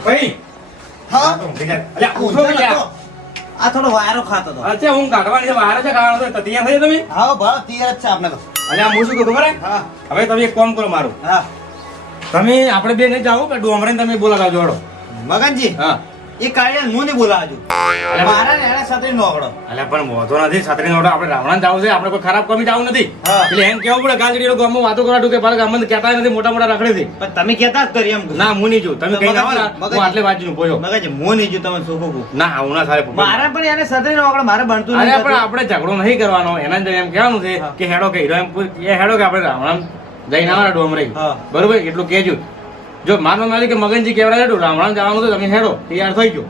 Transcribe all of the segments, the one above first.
ભાઈ હા અલ્યા ઉઠો લ્યા આ થોડો વાયરો ખાતો હતો અચ્છા હું કાઢવાની છે વાયરો છે ખાવાનો તો તૈયાર થઈ તમે હા ભાવ તૈયાર જ છે આપણે તો અલ્યા હું શું કહું ખબર હે હા હવે તમે એક કામ કરો મારું હા તમે આપણે બે નહીં જાવ કે ડોમરેને તમે બોલાવજો જોડો મગનજી હા એ કાળિયા હું નહીં બોલાવજો મારા ને એના સાથે નોકડો અલ્યા પણ મોતો નથી છત્રી નોડો આપણે રાવણા જાવ છે આપણે કોઈ ખરાબ કામી જાવ નથી હા. એટલે એમ કેવું પડે ગાલડી ગામમાં વાતો કરાડું કે પાછા ગામમાં કહેતા નથી મોટા મોટા રખડે છે પણ તમે કહેતા જ કરી એમ ના હું નહીં જોઉં તમે કઈ ના આવો ને હું આટલે બાજુ નું બોલ્યો મગનજી હું નહીં જો તમે સોખો કહું ના આવું ના થાય મારા પણ એને સાથે નોકડો મારે બનતું અરે નહીં પણ આપણે ઝઘડો નહીં કરવાનો એના અંદર એમ કહેવાનું છે હા. કે હેડો કે હીરો એમ એ હેડો કે આપણે રાવણા જઈને આવવાના ડોમરે હા. બરોબર એટલું કહેજો જો માનવા મારી કે મગનજી કેવડા હેડું રાવણા જવાનું તો તમે હેડો તૈયાર થઈ ગયો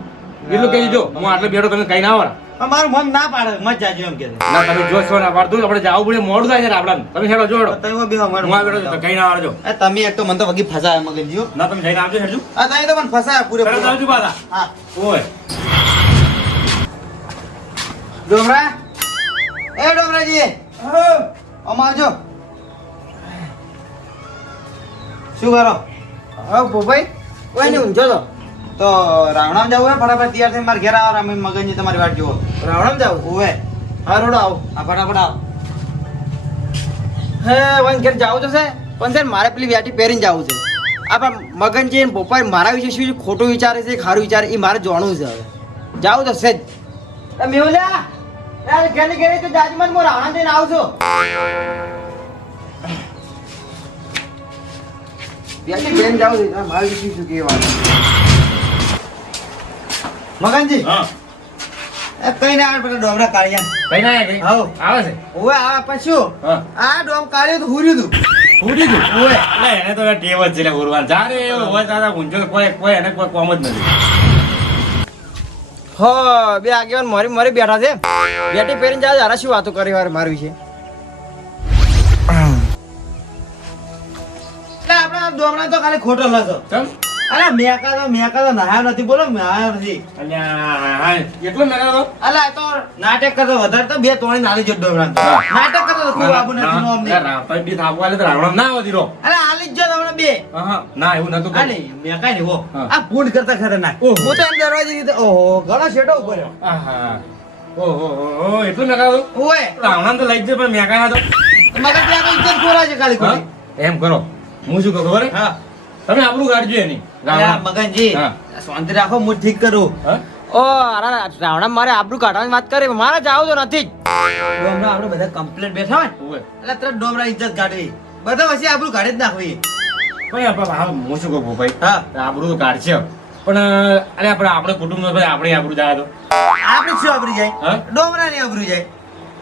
એટલું કહેજો જો હું આટલે બેઠો તમે કઈ ના આવવાના પણ મારું મન ના પાડે મત જાજો એમ કે ના તમે જોશો ના પાડતું આપણે જાવું પડે મોડું થાય છે રાવણા તમે હેડો જોડો તમે બે હું આ બેઠો છું તો કઈ ના આવજો તમે એક તો મને તો વગી ફસાયા મગનજી હો. ના તમે જઈને આવજો હેડજો આ તમે તો મને ફસાયા પૂરે તરત આવજો પાછા હા ઓય ડોમરા એ ડોમરાજી આમ આવજો શું કરો હા ભોભાઈ કોઈ નહીં ઊંઝો તો રાવણામ જવું હે ફટાફટ તૈયાર થઈને મારા ઘેર આવો રામે મગનજી તમારી વાટ જુઓ રાવણામ જાવ ઓવે હા રોડો આવો આ ફટાફટ આવો હે વન ઘેર જાવું તો છે પણ છે ને મારે પેલી વ્યાટી પહેરીને જવું છે આ પણ મગનજી ને પપ્પા મારા વિશે શું ખોટું વિચારે છે ખારું વિચારે એ મારે જાણવું છે હવે જાવું તો છે જ મેહુલ્યા યાર ઘેરની ઘેરે તો જાજમાન હું રાવણા જઈને આવું છું વ્યાટી પહેરીને જાવું છે મારા વિશે શું કહેવાનું મગનજી હા એ કઈ ના આવે પેલા ડોમરા કાળિયા કઈ ના આવે હાઉ. આવે છે ઓવે આવે પણ શું હા આ ડોમ કાળિયું તો હુર્યું તું ફૂટી ગયું ઓવે એટલે એને તો ટેવ જ છે એટલે ઉરવાન જારે એવો હોય દાદા ઊંચો કોઈ એને કોઈ કોમ જ નથી હો બે આગેવાન મારી મારી બેઠા છે બેટી પહેરીને જાય હારા શું વાતો કરી વાર મારા વિશે એટલે આપણા ડોમરા તો ખાલી ખોટો લખો ચમ અરે મેકા તો નહાયો નથી બોલો નહાયો નથી અલ્યા હા એટલો મેળા તો અલા આ તો નાટક કરતો વધારે તો બે તોણી નાલી જો ડોમરા તો. હા. નાટક કરતો તો ખૂબ આબુ નથી નો અમને રાવતા બી થાપવા આલે તો રાવણ ના આવતી રો અલા આલી જ જો તમને બે હા ના એવું નતું આ નહીં મેકા નહીં હો હા. આ ફૂડ કરતા ખતરનાક ઓહો. હું તો એમ દરવાજે રીતે ઓહો ઘણો શેટો ઉપર આહા ઓહો એટલું મેળા તો ઓએ રાવણ તો લઈ જ પણ મેકા ના તો મગર ત્યાં તો ઇજ્જત ખોરા છે ખાલી હા? ખોટી એમ કરો હું શું કહું ખબર હે? હા તમે આપણું કાઢજો એની અલા રાવણ મગનજી હા. શાંતિ રાખો હું ઠીક કરું હા? ઓ હારા રાવણા મારે આબરૂ કાઢવાની વાત કરી મારે જાવું તો નથી જ ડોમરા આપણે બધા કમ્પ્લેટ બેઠા હોય ઓવે. એટલે તરત ડોમરા ઇજ્જત કાઢવી બધા વચ્ચે આપણું કાઢી જ નાખવી ભાઈ હું શું કહું ભાઈ હા આબરૂ તો કાઢશે પણ અરે આપણે કુટુંબ નો ભાઈ આપણે આબરૂ જાય તો આપણે શું આબરી જાય હા? ડોમરા ની આબરી જાય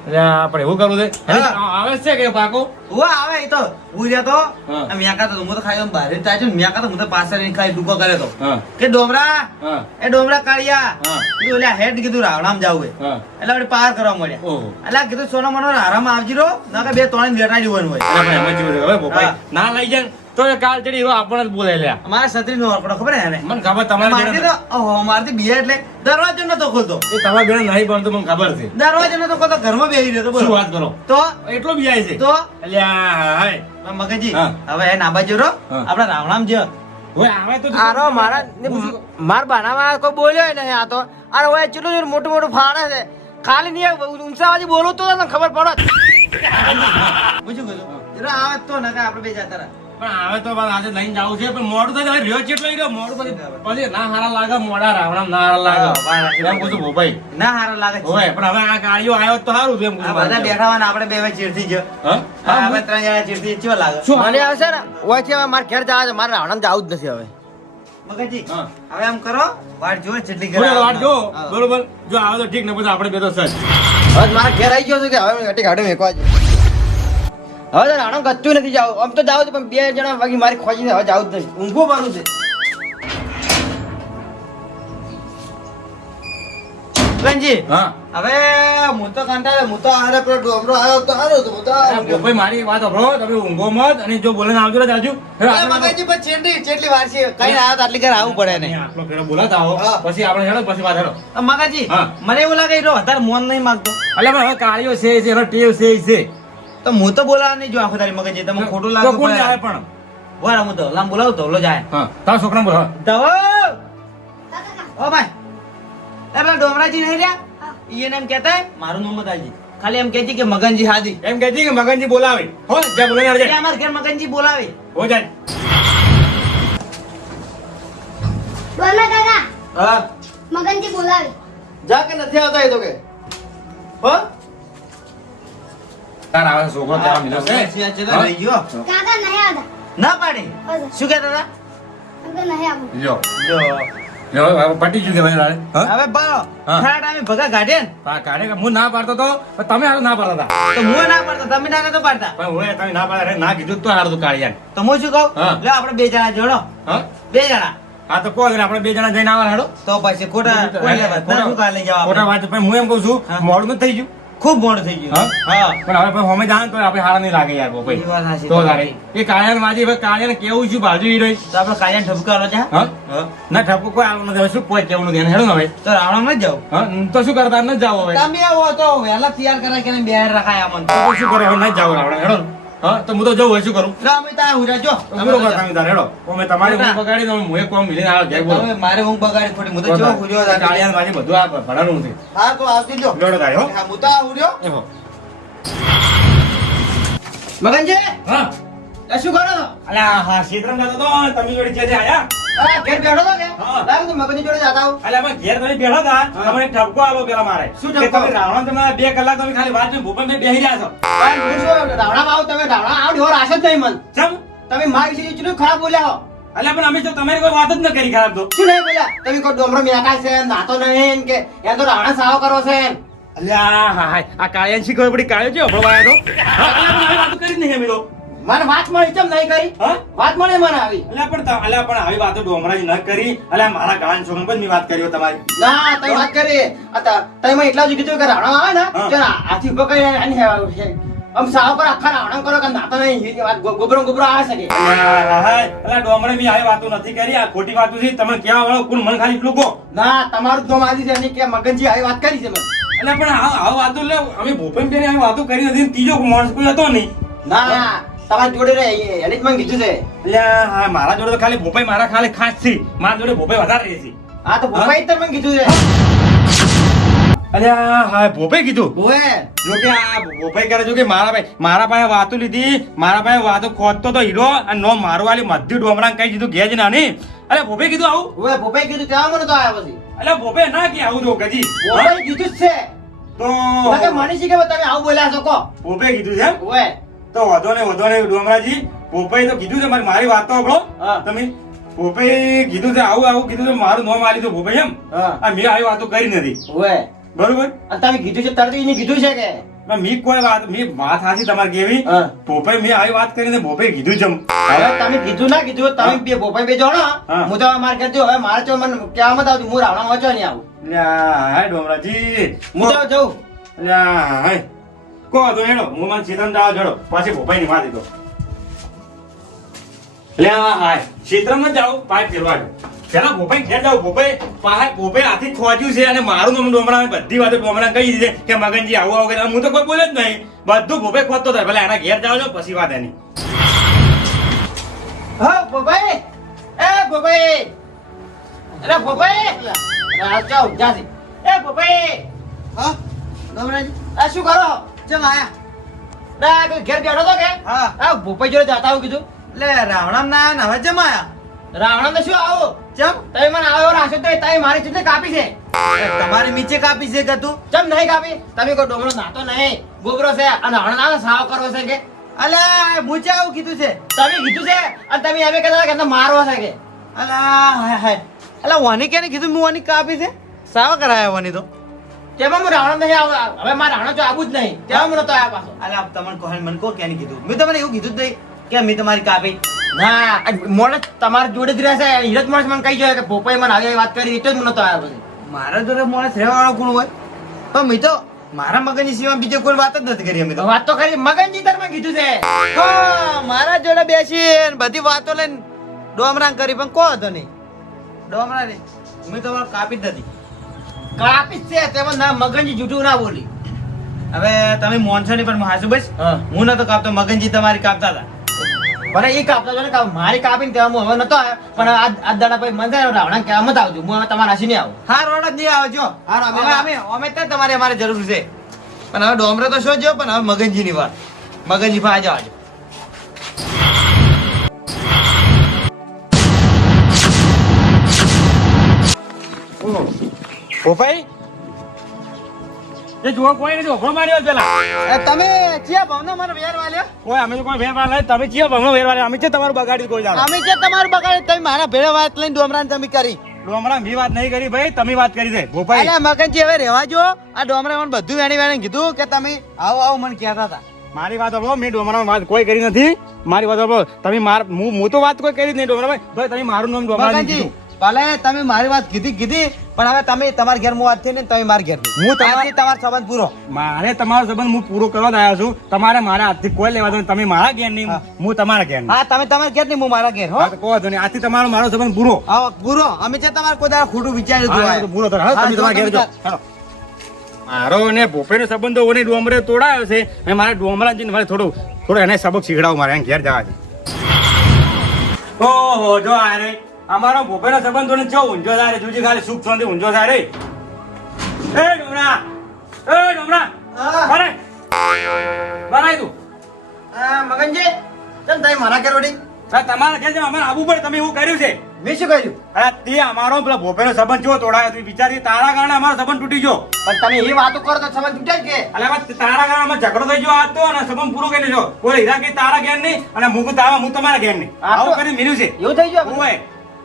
એટલે આપણે એવું કરવું છે હા. આવે છે કે પાકો ઓ આવે એ તો ઉર્યા તો હા. આ મેકા તો હું તો ખાઈ બહાર જ થાય છે ને મેકા તો હું તો પાછળ રહીને ખાઈ ડૂકો કરે તો હા કે ડોમરા હા એ ડોમરા કાળિયા હા. કીધું ઓલા હેડ કીધું રાવણામ જાવું હે હા એટલે આપણે પાર કરવા મળ્યા ઓહો એટલે કીધું સોના મનો આરામ આવજી રહો ના કે બે ત્રણ વેટા જીવન હોય એટલે આપણે એમ જ જોયું છે, હવે ભોપાઈ હા. ના લઈ જાય તો એ કાલ ચડી એવો આપણને જ બોલે લ્યા અમારા છત્રી નો ઓળખો ખબર હે ને મને ખબર તમારે મારથી તો ઓહો મારથી બિયા એટલે દરવાજો નતો ખોલતો એ તમારા બેન નહીં બનતું મને ખબર છે દરવાજો નતો ખોલતો ઘરમાં બેહી રહ્યો તો શું બોલો વાત કરો તો એટલો બી જાય છે તો એટલે હાય મગનજી હા. હવે એ નાબાજો રહો હા. આપડા રાવણામ જ હવે આવે તો આરો મારા માર બાનામાં કોઈ બોલ્યો નહીં આ તો અરે ઓય ચેટલું મોટું મોટું ફાડે છે ખાલી નહીં ઊંચાવાજી બોલું તો તને ખબર પડત પૂછું કીધું જરા આવે તો ના કે આપણે બે જતા રહ્યા પણ આવે તો બાદ આજે લઈને જાવું છે પણ મોડું થાય રહ્યો કેટલો રહ્યો મોડું પછી ના હારા લાગે મોડા રાવણા ના હારા લાગે એમ કહું છું ભોપાઈ ના હારા લાગે છે હોય પણ હવે આ ગાડીઓ આવ્યો તો સારું છે એમ કહું આ છું બધા બેઠા હોય ને આપણે બે ચીડથી જ હા? આપણે ત્રણ જણા ચીડથી કેવા લાગે શું? મને આવશે ને ઓય છે હવે મારે ઘેર જવા છે મારે રાવણ જવું જ નથી હવે મગનજી હા. હવે આમ કરો વાટ જો જેટલી થોડી વાર જો હા. બરોબર જો આવે તો ઠીક ને પછી આપણે બે તો સજ હવે મારા ઘેર આવી ગયો છું કે હવે ઘટી ગાડી મેકવા જ હવે તો રાવણ ગતું નથી જાવ આમ તો જાવ છું પણ બે જણા વાગી મારી ખોજી હવે જાવું જ નથી ઊંઘવું મારું છે મગનજી હા હવે હું તો કંટાળે હું તો હારે પેલો ડોમરો આવ્યો તો હારું હતું હું તો અરે ભોપાઈ મારી વાત સાંભળો તમે ઊંઘો મત અને જો બોલે આવજો ને જાજુ હવે અરે આપણે મગનજી પણ ચેટલી વાર છે કઈ આવ્યો તો આટલી ઘર આવવું પડે ને આટલો ફેરો બોલાતા આવો હા. પછી આપણે હેડો પછી વાત હેડો મગનજી હા. મને એવું લાગે એ વધારે મોન નહીં માંગતો એટલે પણ હવે કાળીઓ છે એનો ટેવ છે તો હું તો બોલાવા નહીં જો આખો તારી મગનજી તમે ખોટું તો લાગે કોણ જાય પણ બોલા હું તો લામ બોલાવું તો લો જાય હા તારા છોકરા બોલો તો ઓ ભાઈ એ પેલા ડોમરાજી નહીં રહ્યા એને એમ કહેતા હે, મારું નામ બતાવજે. ખાલી એમ કહેજે કે મગનજી હાજી. એમ કહેતી કે મગનજી બોલાવે હો જા બોલાવી આવજે એટલે અમારા ઘેર મગનજી બોલાવે. હો જાય ડોના કાકા હા મગનજી બોલાવે. જા કે નથી આવતા એ તો કે હો તાર આવા છોકરો તારા મિલો છે હા? રહી ગયો. કાકા નહીં આવતા. ના પાડી હશે. શું કહેતા હતા? અંકલ નહીં આવું. લ્યો જો લ્યો હવે પટી ગયું કે ભાઈ તારે હા હવે બરો હા. ખરા ટાઈમે ભગા કાઢે ને પા કાઢે કે હું ના પાડતો તો પણ તમે હારું ના પાડતા હતા તો હું ના પાડતો તમે ના નતો પાડતા પણ હું તમે ના પાડે ના કીધું તો હારું તું કાઢ્યા તો હું શું કહું હા. લે આપણે બે જણા જોડો હા 2 જણા હા તો કોઈ આપણે બે જણા જઈને આવવા હેડો તો પછી ખોટા કોઈ લેવા ના શું કાલે જવા ખોટા વાત પણ હું એમ કહું છું હા. મોડું નથી થઈ ગયું ખૂબ મોડું થઈ ગયું હા? હા પણ હવે પણ હોમે જાણ તો આપણે હારા નહીં લાગે યાર ભાઈ એ વાત સાચી તો તમારી. તારે એ કાળિયાને માજી હવે કાળિયાને કેવું છું બાજુ ઈ રહી તો આપણે કાયા ઠપકારો છે હા ના ઠપકો કોઈ આવું નથી હવે શું કોઈ કેવું નથી એને હેડો ને હવે તો રાવણ જ જાવ હા તો શું કરતા ન જાવ હવે તમે આવો તો વહેલા તૈયાર કરાય કે બહાર રખાય અમન તો શું કરે હવે ન જાવ આપણે હેડો ને. હા તો હું તો જવું હોય શું કરું રામ તા હુરા જો તો પૂરો કર તમે તારે હેડો અમે તમારી ઊંઘ બગાડી દઉં હું એક કોમ મિલીને આવે ઘેર બોલો તમે મારે ઊંઘ બગાડી ખોટી હું તો જો હુર્યો કાળિયાને માજી બધું આ ભણાનું છે હા તો આવતી જો લોડો તારે હો હા હું તો હુર્યો એ હો. મગનજી હા એ શું કરો છો અલ્યા હા ક્ષેત્રમાં જતો તો તમે જોડે જે આયા અરે ઘેર બેઠો તો કે હા. લાવ તો મગનજી જોડે જાતા હું અલ્યા પણ ઘેર તમે બેઠા હતા હા. તમને એક ઠપકો આલો પેલા મારે શું કે ઠપકો? તમે રાવણ તમે 2 કલાક તમે ખાલી વાત ભૂપન બેહી રહ્યા છો ભાઈ હું શું રાવણા આવ તમે રાવણા આવ ઢોર આશે જ નહીં મન ચમ તમે મારી વિશે ચૂનું ખરાબ બોલ્યા હો અલ્યા પણ અમે તો તમારી કોઈ વાત જ ન કરી ખરાબ તો શું નહીં બોલ્યા તમે કોઈ ડોમરો મેકા છે નાતો નહીં કે એ તો રાવણા સાવ કરો છે અલ્યા હા હા આ કાળિયાને શી ખબર પડી કાળિયો છે અભળવા આવ્યો તો હા અલ્યા પણ આવી વાતો કરી જ નહીં અમે તો મને વાત મળી ચમ નહીં કરી હા વાત મળી મને આવી અલ્યા પણ આવી વાતો ડોમરાજી ન કરી અલ્યા મારા ગાળાની છોકરી પર મેં વાત કરી તમારી ના તમે વાત કરી તમે મને એટલા જ કીધું કે રાવણા આવે ને હા. જો હાથી ઉભો કરી આમ સાવ પર આખા રાવણા કરો કે નાતો નહીં એ વાત ગોબરો આવે છે કે અલ્યા ડોમરે મેં આવી વાતો નથી કરી આ ખોટી વાતો છે તમે કેવા વાળો કોણ મને ખાલી એટલું કહો ના તમારું દમ આજી છે નહીં કે મગનજી આવી વાત કરી છે મને અલ્યા પણ આ વાતો લે અમે ભૂપેન બેન આવી વાતો કરી નથી ત્રીજો માણસ કોઈ હતો નહીં ના તમારી જોડે રે એને જ મને કીધું છે અલ્યા હા મારા જોડે તો ખાલી ભોપાઈ મારા ખાલી ખાસ છે મારા જોડે ભોપાઈ વધારે રહે છે હા તો ભોપાઈ જ મને કીધું છે અલ્યા હા ભોપાઈ કીધું ભોએ જો કે આ ભોપાઈ કરે જો કે મારા પાસે વાતો લીધી મારા પાસે વાતો ખોદતો તો હીરો અને નો મારો વાલી મધ્ય ડોમરાને કઈ દીધું ઘેજ નાની અરે ભોપાઈ કીધું આવું ભોએ ભોપાઈ કીધું ત્યાં મને તો આવ્યા પછી અલ્યા ભોપાઈ ના કે આવું તો કદી ભોપાઈ કીધું જ છે તો કે મને શી ખબર તમે આવું બોલ્યા છો કો ભોપાઈ કીધું છે એમ? ભોએ તો વધો ને ડોમરાજી ભોપાઈ તો કીધું છે મારી વાત તો સાંભળો હા. તમે ભોપાઈ કીધું છે આવું કીધું છે મારું નામ આલી તો ભોપાઈ એમ હા આ મેં આવી વાતો કરી નથી ભોએ બરોબર અને તમે કીધું છે તરત એને કીધું છે કે પણ મેં કોઈ વાત સાચી તમારી કેવી હા. ભોપાઈ મેં આવી વાત કરીને ભોપાઈ કીધું છે એમ. હવે તમે કીધું ના કીધું તમે બે ભોપાઈ બે જોડો હા. હું તો માર ઘેર જો હવે મારે તો મને કહેવા મત આવતું હું રાવણા વાંચવા નહીં આવું લ્યા, હાય ડોમરાજી હું તો જઉં લ્યા, હાય. કહો તો હેડો હું મને સીધા જાવ જડો પાછી ભોપાઈ ની વાત દીધો લ્યા હાય ક્ષેત્રમાં જાવ પાઇપ ફેરવા દો પેલા ભોપાઈ ઘેર જાવ ભોપાઈ હાથી ખોજ્યું છે અને મારું નામ ડોમરા બધી વાતો ડોમરા કહી દીધી કે મગનજી આવું આવું કરે હું તો કોઈ બોલે જ નહીં બધું ભોપાઈ ખોદતો થાય ભલે એના ઘેર જાવ છો પછી વાત એની હા ભોપાઈ એ ભોપાઈ અરે ભોપાઈ જાઓ જાતી એ ભોપાઈ હા ગમરાજી આ શું કરો ચમ આયા ના કોઈ ઘેર બેઠો તો કે હા. આ ભોપાઈ જોડે જાતા આવું કીધું લે રાવણા ના આયા ને હવે ચમ આયા રાવણા ને શું આવો ચમ તમે મને આવ્યો રાશો તો તમે મારી ચૂંટણી કાપી છે તમારી નીચે કાપી છે કે તું ચમ નહીં કાપી તમે કોઈ ડોમરો નાતો નહીં ગોબરો છે અને રાવણા સાવ કરો છે કે અલ્યા મુચે આવું કીધું છે તમે કીધું છે અને તમે એમ કહેતા કે મારવો છે કે અલ્યા હાય હાય અલ્યા વાની કેને કીધું હું વાની કાપી છે સાવા કરાયા વાની તો તેમાં હું રાવણા નહીં આવું હવે મારે રાવણા જો આવું જ નહીં તેમાં મને તો આયા પાછો અલ્યા તમને કહે મને કો કેને કીધું મેં તમને એવું કીધું જ નહીં કે મેં તમારી કાપી ના મોડે તમારા જોડે જ રહેશે હીરજ માણસ મને કહી જાય કે પોપાઈ મને આવી વાત કરી એટલે જ મને તો આવ્યા પછી મારા જોડે માણસ રહેવા વાળો કોણ હોય પણ મેં તો મારા મગજની સિવાય બીજે કોઈ વાત જ નથી કરી અમે તો વાત તો કરી મગનજી તાર મેં કીધું છે હા મારા જોડે બેસી બધી વાતો લઈને ડોમરાંગ કરી પણ કો હતો નહીં ડોમરા રે મેં તમારે કાપી જ નથી કાપી જ છે તેમાં ના મગનજી જૂઠું ના બોલી હવે તમે મોનસો ની પણ હાસુ બસ હા. હું નતો કાપતો મગનજી તમારી કાપતા હતા ભલે એ કાપતા જો ને મારી કાપીને ત્યાં હું હવે નતો આવ્યો પણ આ દાડા પછી મને રાવણા કહેવા મત આવજો હું હવે તમારા હાસી નહીં આવું હા રોડ જ નહીં આવજો અમે જ તમારે અમારે જરૂર છે પણ હવે ડોમરે તો શું જો પણ હવે મગનજી ની વાત મગનજી ભાઈ આવજો ભોપાઈ એ જુઓ કોઈ નથી ઓફરો માર્યો પેલા તમે ચિયા ભાવનો મને વેર વાલ્યો કોઈ અમે તો કોઈ વેરવા લાય તમે ચિયા ભાવનો વેરવા લાય અમે છે તમારું બગાડી કોઈ જાણો અમે જે તમારું બગાડે તમે મારા ભેળે વાત લઈને ડોમરાને તમે કરી ડોમરા મી વાત નહીં કરી ભાઈ તમે વાત કરી છે ભોપાઈ અલ્યા મગનજી હવે રહેવા જો આ ડોમરે મને બધું વેણી વેણી કીધું કે તમે આવો આવો મને કહેતા હતા મારી વાત સાંભળો મેં ડોમરામાં વાત કોઈ કરી નથી મારી વાત સાંભળો તમે હું તો વાત કોઈ કરી જ નહીં ડોમરાભાઈ ભાઈ તમે મારું નામ ડોમરા મગનજી ભલે તમે મારી વાત કીધી પણ હવે તમે તમારા ઘેર હું વાત થઈ ને તમે મારા ઘેર હું તમારો સંબંધ પૂરો મારે તમારો સંબંધ હું પૂરો કરવા જ આવ્યો છું તમારે મારા હાથથી કોઈ લેવા દો તમે મારા ઘેર નહીં હું તમારા ઘેર નહીં હા તમે તમારા ઘેર નહીં હું મારા ઘેર હો હા તો કહો તો નહીં આજથી તમારો મારો સંબંધ પૂરો હા પૂરો અમે છે તમારે કોઈ દાડો ખોટું વિચાર્યું હા, તો પૂરો તો હાલો, તમે તમારા ઘેર જાઓ. હાલો. મારો અને ભોપેનો સંબંધો ઓને ડોમરે તોડાયો છે અને મારે ડોમરા જઈને મારે થોડો એને સબક શીખડાવું મારે એને ઘેર જવા છે ઓહો જો આ રે અમારો ભોપેનો સંબંધો ને ચો ઊંઝો થાય રે જોજી ખાલી સુખ શાંતિ ઊંઝો થાય રે એ ડોમરા બરાય બરાય તું મગનજી ચમ તમે મારા ઘેર વળી તમારા ઘેર જેમ અમારે આવવું પડે તમે એવું કર્યું છે મેં શું કર્યું અરે તે અમારો પેલા ભોપેનો સંબંધ જો તોડાયો તું વિચારી તારા કારણે અમારો સંબંધ તૂટી ગયો પણ તમે એ વાતો કરો તો સમજ તૂટે જ કે અલે બસ તારા કારણે અમે ઝઘડો થઈ ગયો આજ તો અને સંબંધ પૂરો કરી લેજો કોઈ હીરા કે તારા ઘેર નહીં અને હું તમારા ઘેર નહીં આ તો- આવું કરીને મિલ્યું છે એવું થઈ ગયું ઓય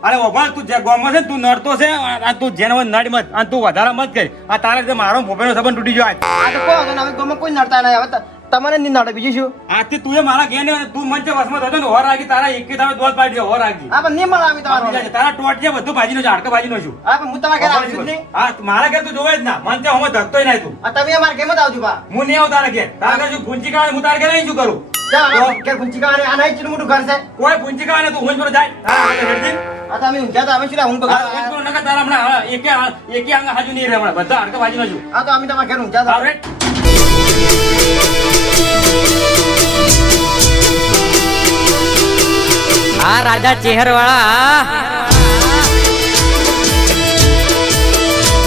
અરે ઓભાળ તું જે ગામમાં છે ને તું નડતો છે આ તું જેને હોય નડ મત અને તું વધારે મત કરી આ તારા લીધે મારો ભોપેનો સંબંધ તૂટી ગયો આજ આ તો કહો તો ને, હવે ગમે કોઈ નડતા નહીં હવે તમને નહીં નડે બીજું શું આજથી તું એ મારા ઘેર નહીં તું મંચ વસમાં થતો ને હોર રાખી તારા એક તારે દોત પાડી દે હોર રાખી હા પણ નહીં મળે અમે તમારો તારા ટોટ છે બધું ભાજીનો છે હાડકા ભાજીનો છું હા પણ હું તમારા ઘેર આવું છું જ નહીં હા મારા ઘેર તું જોવે જ ના મંચ હું ધકતોય નહીં તું આ તમે અમારા ઘેર મત આવજો બા હું નહીં આવું તારા ઘેર તારા ઘેર શું પૂંચી કાઢે હું તારા ઘેર અહીં શું કરું ચાલ અમારા ઘેર પૂંચી કાઢે આ નહીં ચીલું મોટું ઘર છે કોઈ પૂંચી કાઢે તું ઊંઝ પર જાય તારા ઘેર હેડજે. આ તો અમે ઊંઝા તો અમે શું ઊંઘ આ બગાડવા ઊંઝ પર નકર તારા હમણાં એકે અંગ હાજુ નહીં રહે હમણાં બધા હાડકા ભાજીનો છું આ તો અમે તમારા ઘેર ઊંઝા તો આવરે આ રાજા ચેહર વાળા